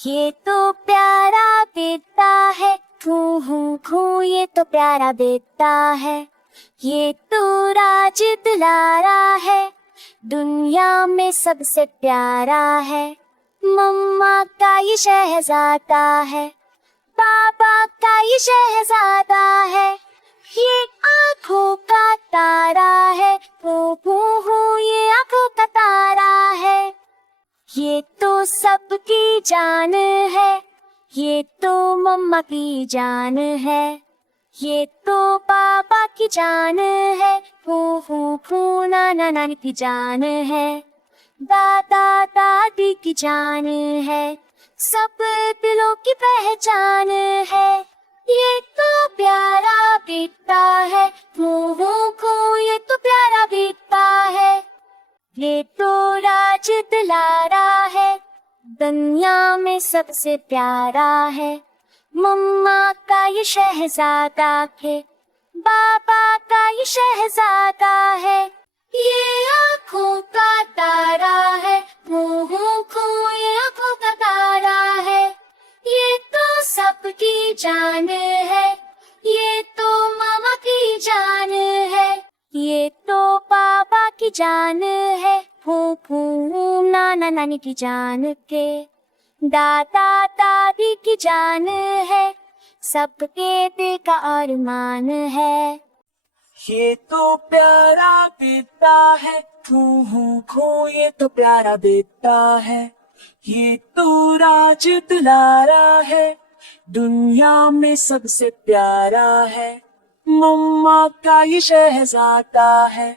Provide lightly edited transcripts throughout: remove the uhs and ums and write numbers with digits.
ये तो प्यारा बेटा है, खू ये तो प्यारा बेटा है। ये तो राज दुलारा है, दुनिया में सबसे प्यारा है। मम्मा का ये शहजादा है, पापा का ये शहजादा है। ये आँखों का तारा है, हूँ ये आँखों का तारा है। ये तो सबकी जान है, ये तो मम्मा की जान है। ये तो पापा की जान है, फू नाना नानी की जान है। दादा दादी की जान है, सब दिलों की पहचान है। ये तो प्यारा बेटा है, खू ये तो प्यारा बेटा है। ये तो राज दुलारा है, दुनिया में सबसे प्यारा है। मम्मा का ये शहजादा है, बाबा का ये शहजादा है। ये आँखों का तारा है, खू ये आँखों का तारा है। ये तो सबकी जान है, ये तो मामा की जान है। ये तो पापा की जान है, फू नाना नानी की जान के। दादा दादी की जान है, सबके दिल का अरमान है। ये तो प्यारा बेटा है, खू ये तो प्यारा बेटा है। ये तो राज दुलारा है, दुनिया में सबसे प्यारा है। मम्मा का ये शहजादा है,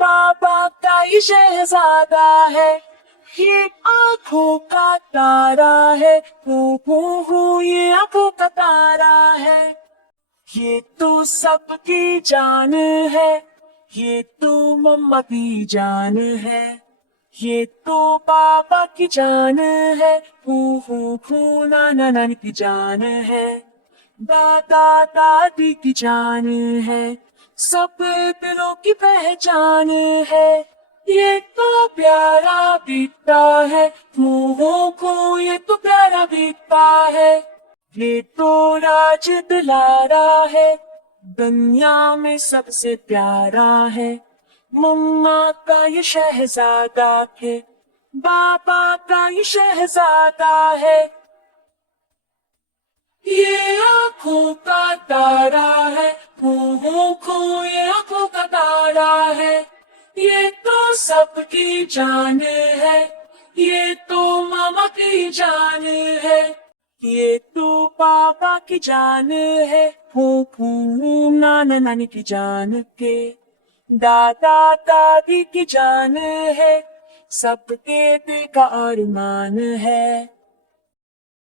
पापा का ये शहजादा है। ये आँखों का तारा है, हूँ ये आँखों का तारा है। ये तो सबकी जान है, ये तो मम्मा की जान है। ये तो पापा की जान है, हूँ नाना नानी की जान है। दादा दादी की जान है, सब दिलों की पहचान है। ये तो प्यारा बेटा है, खू ये तो प्यारा बेटा है। ये तो राज दुलारा है, दुनिया में सबसे प्यारा है। मम्मा का ये शहजादा है, बाबा का ये शहजादा है। ये आँखों का तारा है, खू ये आँखों का तारा है। ये तो सबकी जान है, ये तो मामा की जान है। ये तो पापा की जान है, फू नाना नानी की जान के। दादा दादी की जान है, सबके दिल का अरमान है।